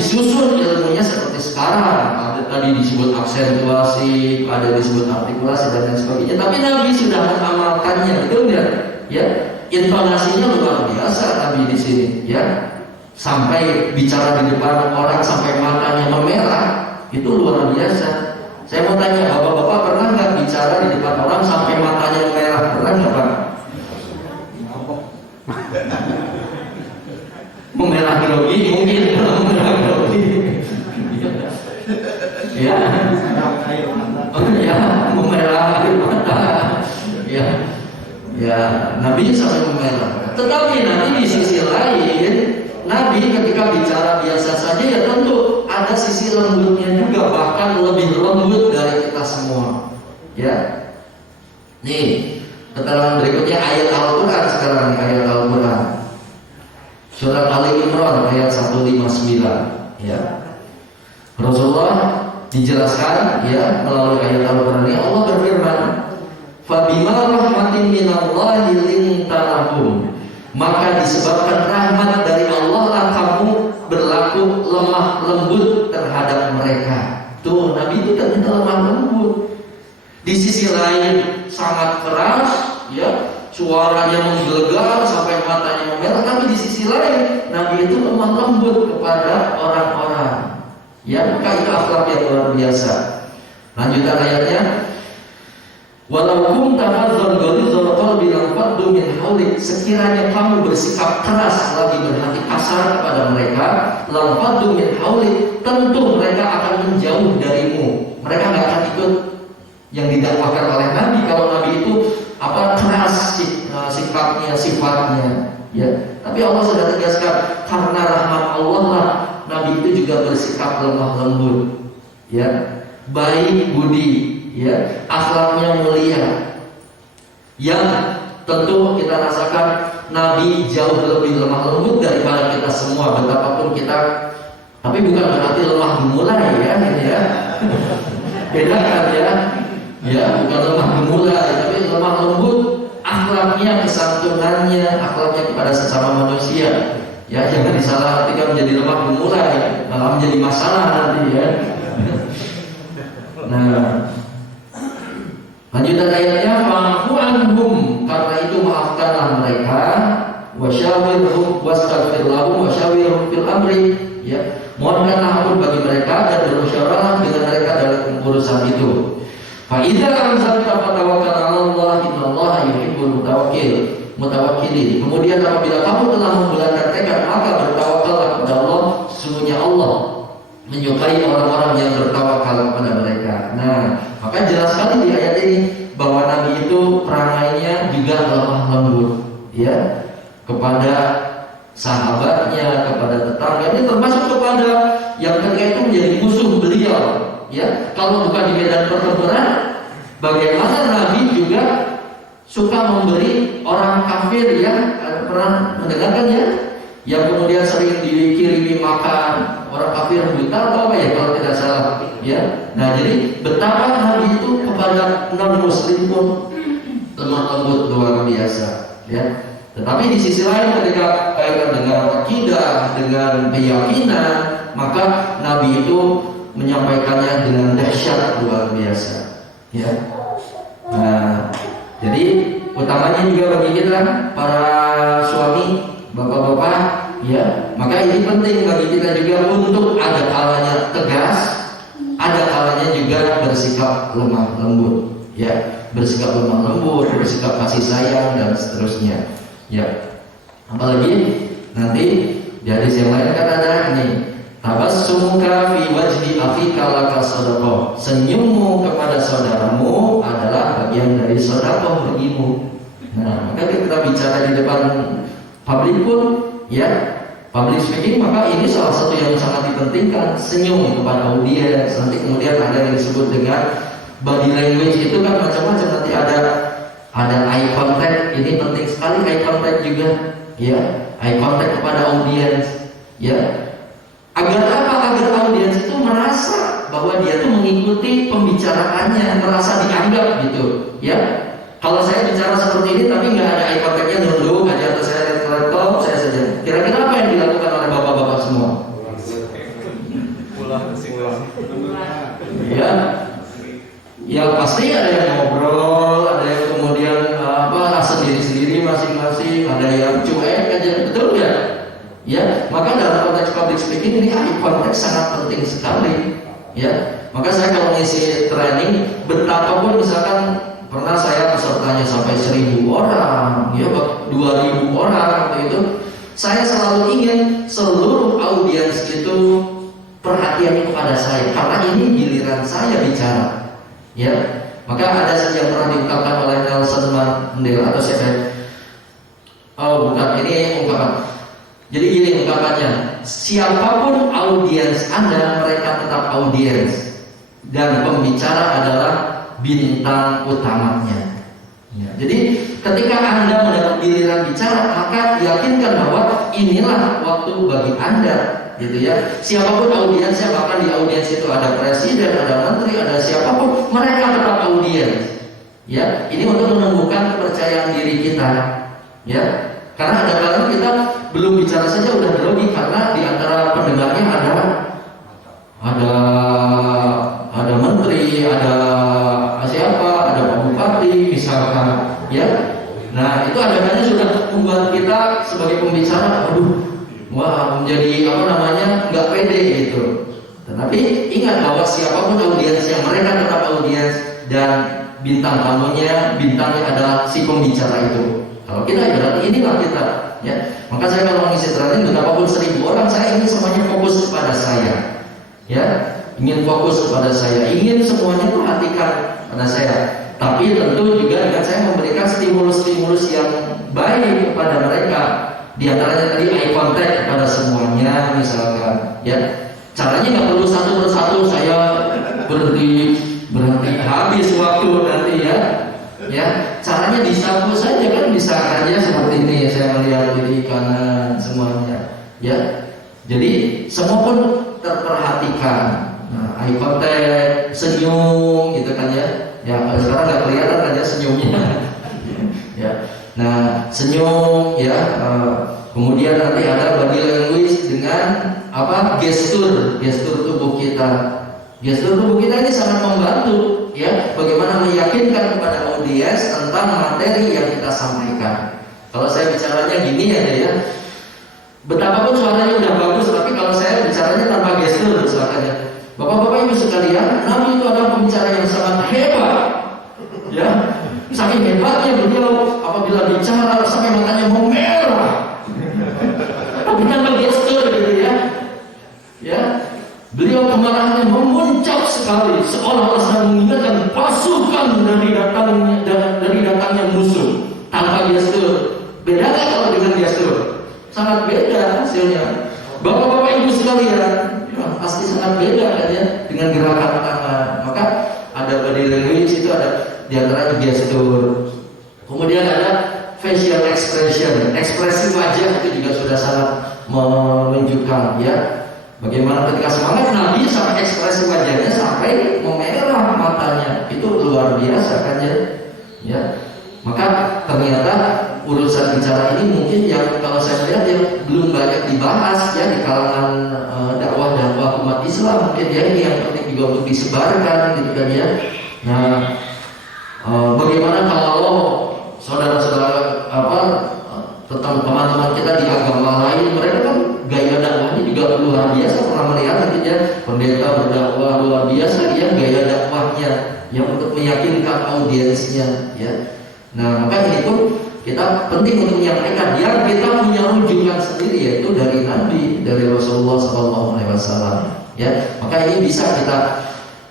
disusun ilmunya seperti sekarang. Ada tadi disebut aksentuasi, ada disebut artikulasi dan lain sebagainya. Tapi Nabi sudah mengamalkannya, betul nggak? Ya, intonasinya luar biasa Nabi di sini, ya. Sampai bicara di depan orang sampai matanya memerah, itu luar biasa. Saya mau tanya, bapak-bapak pernah nggak bicara di depan orang sampai matanya memerah? Pernah nggak Pak? Memerah grogi mungkin, memerah grogi. Ya, ya, memerah air mata. Ya, Nabi sampai memerah. Tetapi nanti di sisi lain, Nabi ketika bicara biasa saja, ya tentu ada sisi lembutnya juga, bahkan lebih lembut dari kita semua. Ya, nih keterangan berikutnya ayat Al-Quran sekarang, ayat Al-Quran. Surat Ali Imran ayat 159, ya. Rasulullah dijelaskan, ya, melalui ayat Al-Quran ini Allah berfirman, "Fabima rahmatin minallahi linta lahum." Maka disebabkan rahmat dari Allah lah kamu berlaku lemah lembut terhadap mereka. Tuh, Nabi itu ternyata lemah lembut. Di sisi lain sangat keras, ya, suaranya menggelegar sampai matanya memerah. Tapi di sisi lain Nabi itu lemah lembut kepada orang-orang. Ya, maka itu akhlak yang luar biasa. Lanjutan ayatnya, "Walau kunta fadhlan ghalizal qalbi lanfaddu min hawlik." Sekiranya kamu bersikap keras lagi berhati kasar kepada mereka, lanfaddu min hawlik, tentu mereka akan menjauh darimu. Mereka nggak akan ikut yang didakwakan oleh Nabi. Kalau Nabi itu keras sikapnya, sifatnya, ya. Tapi Allah sudah tegaskan, karena rahmat Allah lah Nabi itu juga bersikap lemah lembut, ya, baik budi, ya, akhlaknya mulia. Yang tentu kita rasakan Nabi jauh lebih lemah lembut daripada kita semua, betapapun kita. Tapi bukan berarti lemah gemulai, ya, ini ya. Bedakan, ya. Ya, bukan lemah gemulai, tapi lemah lembut akhlaknya, kesantunannya, akhlaknya kepada sesama manusia. Ya, jangan disalahartikan menjadi lemah gemulai, malah menjadi masalah nanti, ya. Nah, lanjutan ayatnya, "Fa'fu anhum." Karena itu maafkanlah mereka, wasyawirhum wastaghfir lahum memberi, ya. Mohonkanlah ampun bagi mereka dan bermusyawarah dengan mereka dalam urusan itu. Fa idza anzalta fatawakkal 'ala Allah, innallaha yuhibbul mutawakkilin. Kemudian apabila kamu telah membulatkan tekad, maka bertawakallah kepada Allah. Sesungguhnya Allah menyukai orang-orang yang bertawakal kepada mereka. Nah, maka jelas sekali di ayat ini bahwa Nabi itu perangainya juga lemah lembut, ya, kepada sahabatnya, kepada tetangganya, termasuk kepada yang ketika itu menjadi musuh beliau, ya. Kalau bukan di medan pertempuran, bagaimana Nabi juga suka memberi orang kafir, ya, pernah mendengarkan, ya, yang kemudian sering dikirimi makan orang kafir buta atau apa, ya, kalau tidak salah, ya. Nah, jadi betapa Nabi itu kepada non muslim pun lemah lembut luar biasa, ya. Tetapi di sisi lain ketika kaitan dengan akidah, dengan keyakinan, maka Nabi itu menyampaikannya dengan dahsyat luar biasa, ya. Nah, jadi utamanya juga bagi kita para suami, bapak-bapak, ya, maka ini penting bagi kita juga untuk ada kalanya tegas, ada kalanya juga bersikap lemah lembut, ya, bersikap lemah lembut, bersikap kasih sayang dan seterusnya, ya. Apalagi nanti di hadis yang lain kan ada ini, tabassumuka fi wajhi akhika laka shadaqah. Senyummu kepada saudaramu adalah bagian dari sedekah bagimu. Nah, maka kita bicara di depan publik pun, ya, public speaking, maka ini salah satu yang sangat dipentingkan, senyum kepada audiens. Nanti kemudian ada yang disebut dengan body language, itu kan macam-macam. Nanti ada eye contact, ini penting sekali eye contact juga, ya, eye contact kepada audiens, ya. Agar apa? Agar audiens itu merasa bahwa dia tuh mengikuti pembicaraannya, merasa dianggap gitu, ya. Kalau saya bicara seperti ini tapi nggak ada eye contact-nya, nunduk aja, atau saya lihat ke laptop, saya saja. Kira-kira apa yang dilakukan oleh bapak-bapak semua? Ya, ya pasti ada yang ngobrol, ada yang kemudian sendiri-sendiri masing-masing, ada yang cuek aja, betul ya? Ya, maka dalam konteks public speaking ini eye contact sangat penting sekali, ya. Maka saya kalau ngisi training, betapapun misalkan pernah saya pesertanya sampai 1.000 orang, ya, 2.000 orang itu, saya selalu ingin seluruh audiens itu perhatian kepada saya, karena ini giliran saya bicara, ya. Maka ada yang pernah diungkapkan oleh Nelson Mandela atau siapa? Oh, bukan, ini ungkapan. Jadi gini ungkapannya, siapapun audiens Anda, mereka tetap audiens, dan pembicara adalah bintang utamanya, ya. Jadi ketika Anda mendapat giliran bicara, maka yakinkan bahwa inilah waktu bagi Anda, gitu ya. Siapapun audiensnya, bahkan di audiens itu ada presiden, ada menteri, ada siapapun, mereka tetap audiens, ya. Ini untuk menumbuhkan kepercayaan diri kita, ya. Karena ada kali kita belum bicara saja udah grogi, karena di antara pendengarnya ada menteri, ada siapa, ada Pak Bupati misalkan, ya. Nah, itu adanya sudah membuat kita sebagai pembicara, wah, menjadi nggak pede gitu. Tetapi ingat bahwa siapapun audiensnya, mereka tetap audiens, dan bintang tamunya, bintangnya adalah si pembicara itu. Kalau kita berarti inilah kita, ya. Maka saya kalau mengisi training, betapapun 1.000 orang, saya ingin semuanya fokus kepada saya, ya. Ingin fokus kepada saya, ingin semuanya perhatikan pada saya. Tapi tentu juga dengan saya memberikan stimulus-stimulus yang baik kepada mereka. Di antaranya tadi eye contact kepada semuanya, misalkan, ya. Caranya nggak perlu satu persatu saya berhenti habis waktu nanti, ya. Ya, caranya disapu saja kan, bisa aja seperti ini. Saya melihat di kanan semuanya, ya. Jadi semua pun terperhatikan. Nah, eye contact, senyum, gitu kan, ya. Ya, sekarang nggak kelihatan kan ya senyumnya, ya. Nah, senyum, ya. Kemudian nanti ada body language dengan gestur tubuh kita. Gestur tubuh kita ini sangat membantu, ya, bagaimana meyakinkan kepada audiens tentang materi yang kita sampaikan. Kalau saya bicaranya gini aja, ya, betapapun suaranya udah bagus, tapi kalau kalau saya bicaranya tanpa gestur misalkan ya. Bapak-bapak ibu sekalian, Nabi itu adalah pembicara yang sangat hebat. Ya, saking hebatnya beliau apabila bicara sampai matanya memerah. Tapi tanpa gestur gitu ya. Ya, beliau kemarahannya memuncak sekali, seolah-olah sedang mengingatkan pasukan dari datangnya musuh. Tanpa gestur, beda nggak kalau dengan gestur? Sangat beda hasilnya. Bapak-bapak ibu sekalian, pasti sangat beda kan ya dengan gerakan tangan. Maka ada body language, itu ada diantaranya gestur. Kemudian ada facial expression, ekspresi wajah itu juga sudah sangat menunjukkan ya bagaimana ketika semangat Nabi sampai ekspresi wajahnya sampai memerah matanya, itu luar biasa kan ya. Maka ternyata urusan bicara ini mungkin yang kalau saya lihat yang belum banyak dibahas ya di kalangan dakwah umat Islam, mungkin ya ini yang penting juga untuk disebarkan gitu kan ya. Nah, bagaimana kalau saudara-saudara tentang teman-teman kita di agama lain, mereka kan gaya dakwahnya juga luar biasa. Pernah melihat nanti ya pendeta berdakwah luar biasa, dia gaya dakwahnya yang untuk meyakinkan audiensnya ya. Nah, maka ini pun kita penting untuk menyampaikan yang kita punya rujukan sendiri, yaitu dari Nabi, dari Rasulullah SAW. Ya, maka ini bisa kita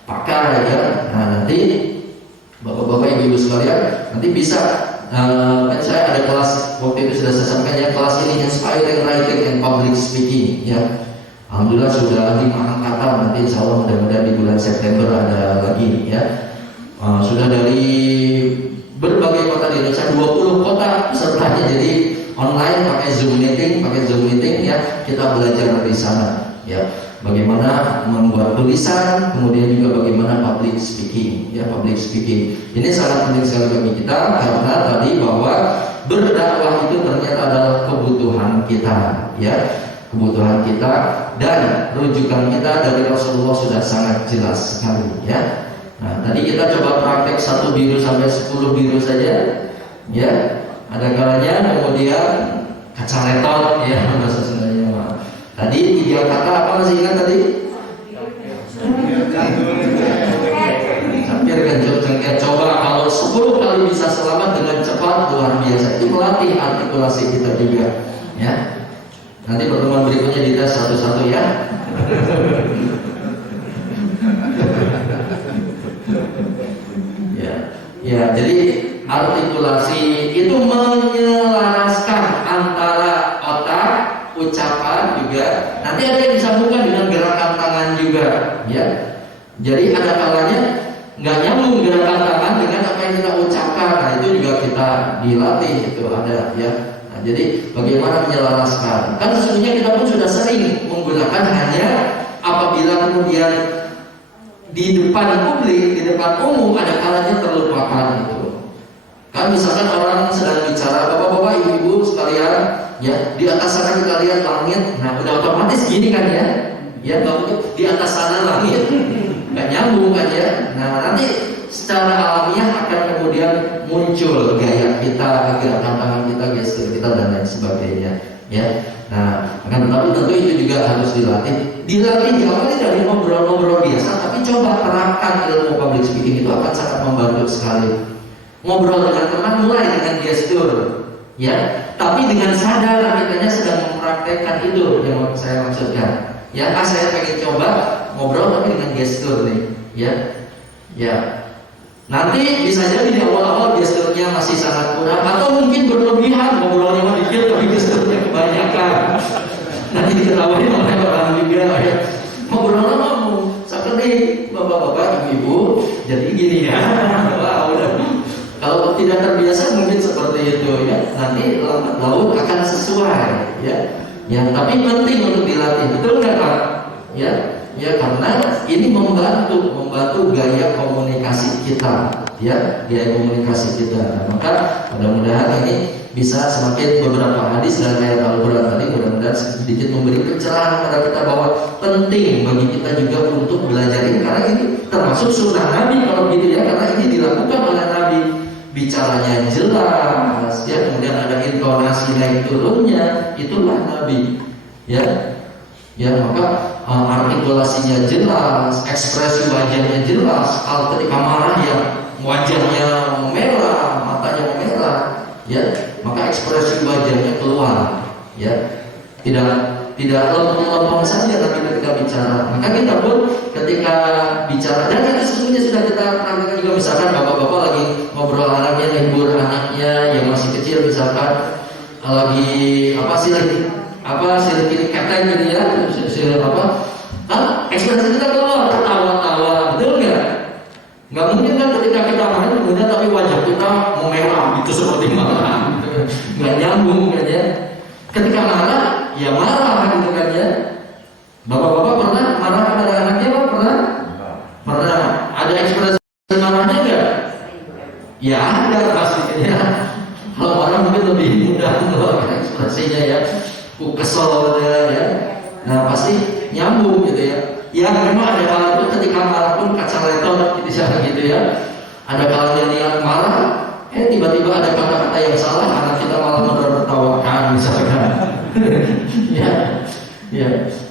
pakai ya. Nah, nanti bapak-bapak ibu sekalian, nanti bisa. Kan saya ada kelas waktu itu sudah saya sampaikan ya, kelas ini Inspiring Writing and Public Speaking ya. Alhamdulillah sudah 5 angkatan, nanti insya Allah mudah-mudahan di bulan September ada lagi ya. Sudah dari berbagai kota di Indonesia, 20 kota pesertanya, jadi online pakai Zoom meeting ya, kita belajar di sana ya, bagaimana membuat tulisan, kemudian juga bagaimana public speaking. Ini sangat penting sekali bagi kita karena tadi bahwa berdakwah itu ternyata adalah kebutuhan kita ya, kebutuhan kita, dan rujukan kita dari Rasulullah sudah sangat jelas sekali ya. Nah, tadi kita coba praktek 1 biru sampai 10 biru saja ya. Ada kalanya kemudian kacaletot ya bahasa Sundanya. Tadi 3 kata apa masih ingat tadi? Hampir genjot cengket. Coba kalau 10 kali bisa selamat dengan cepat, luar biasa. Itu melatih artikulasi kita juga ya. Nanti pertemuan berikutnya dites satu-satu ya. Ya, jadi artikulasi itu menyelaraskan antara otak, ucapan juga. Nanti ada yang disambungkan dengan gerakan tangan juga, ya. Jadi ada kalanya nggak nyambung gerakan tangan dengan apa yang kita ucapkan. Nah, itu juga kita dilatih, itu ada, ya. Nah, jadi bagaimana menyelaraskan? Kan sesungguhnya kita pun sudah sering menggunakan, hanya apabila kemudian di depan publik, di depan umum, ada kalanya terlupakan itu. Kan misalkan orang sedang bicara, bapak-bapak, ibu-ibu sekalian, ya di atas sana kita lihat langit, nah udah otomatis gini kan ya, ya kalau di atas sana langit, nggak nyambung kan ya. Nah nanti secara alamiah akan kemudian muncul gaya kita, gerakan tangan kita, gestur kita dan lain sebagainya, ya. Nah, akan tetapi tentu itu juga harus dilatih diawali dari ngobrol-ngobrol biasa, tapi coba terapkan ilmu public speaking, itu akan sangat membantu sekali. Ngobrol dengan teman mulai dengan gestur, ya, tapi dengan sadar kitanya sedang mempraktekkan itu yang saya maksudkan. Ya, saya pengen coba ngobrol tapi dengan gestur nih, ya. Nanti bisa jadi di awal-awal gesturnya masih sangat kurang, atau mungkin berlebihan, ngobrolnya mah dikit tapi gesturnya kebanyakan. Nanti diketahui oleh orang juga ya. Ngobrolnya ngomong seperti bapak-bapak, ibu, jadi gini ya. Wah, udah. Kalau tidak terbiasa mungkin seperti itu ya. Nanti lambat laun akan sesuai ya. Ya, tapi penting untuk dilatih, betul nggak Pak? Ya, karena ini membantu gaya komunikasi kita, ya, gaya komunikasi kita. Nah, maka mudah-mudahan ini bisa semakin beberapa hadis dan ayat Al-Quran tadi mudah-mudahan sedikit memberi pencerahan kepada kita bahwa penting bagi kita juga untuk belajar ini, karena ini termasuk sunnah Nabi kalau gitu ya, karena ini dilakukan oleh Nabi, bicaranya jelas, ya, kemudian ada intonasi naik turunnya, itulah Nabi, ya. ya maka artikulasinya jelas, ekspresi wajahnya jelas. Kalau ketika marah ya wajahnya merah, matanya merah, ya maka ekspresi wajahnya keluar, ya tidak lempeng-lempeng saja tapi ketika bicara. Maka kita pun ketika bicara, dan itu sesungguhnya sudah kita praktekkan juga. Misalkan bapak-bapak lagi ngobrol anaknya, hibur anaknya yang masih kecil, misalkan lagi silih kiri keteng gitu ya, ekspresi kita keluar, ketawa-tawa, betul nggak? Nggak mungkin kan ketika kita main kemudian tapi wajah kita memerah gitu seperti marah, gitu. Nggak nyambung kan ya. Ketika marah, ya marah gitu kan ya. Bapak-bapak pernah marah kepada anaknya, Pak? Pernah. Ada ekspresi marahnya nggak? Ya ada pasti ya. Kalau marah mungkin lebih mudah mengeluarkan ekspresinya ya. Kesel ya. Nah pasti nyambung gitu ya. Ya memang ada kala itu ketika marah pun kaca leton gitu ya. Ada kalanya niat marah, tiba-tiba ada kata-kata yang salah, anak kita malah menertawakan misalkan. ya.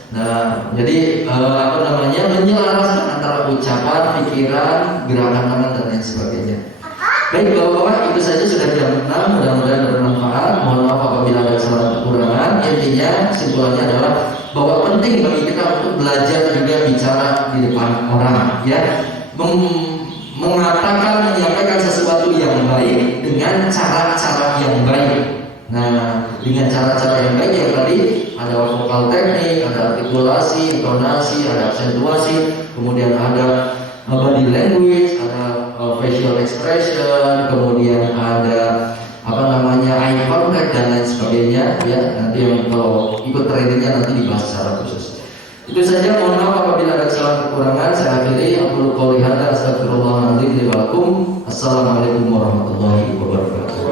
Nah, jadi menyelaraskan antara ucapan, pikiran, gerakan tangan dan lain sebagainya. Baik bapak-bapak, itu saja sudah jam 6, mudah-mudahan bermanfaat. Mohon maaf apabila ada kesalahan kekurangan. Intinya kesimpulannya adalah bahwa penting bagi kita untuk belajar juga bicara di depan orang, ya. Mengatakan, menyampaikan sesuatu yang baik dengan cara-cara yang baik. Nah, dengan cara-cara yang baik yang tadi ada vokal teknik, ada artikulasi, intonasi, ada aksentuasi, kemudian ada body language, ada facial expression, kemudian ada eye contact dan lain sebagainya, ya. Nanti yang kalau ikut trainingnya nanti dibahas secara khusus. Itu saja, mohon maaf apabila ada kesalahan kekurangan. Saya akhiri, aku qouli hadza, astagfirullahaladzim li wa lakum. Assalamualaikum warahmatullahi wabarakatuh.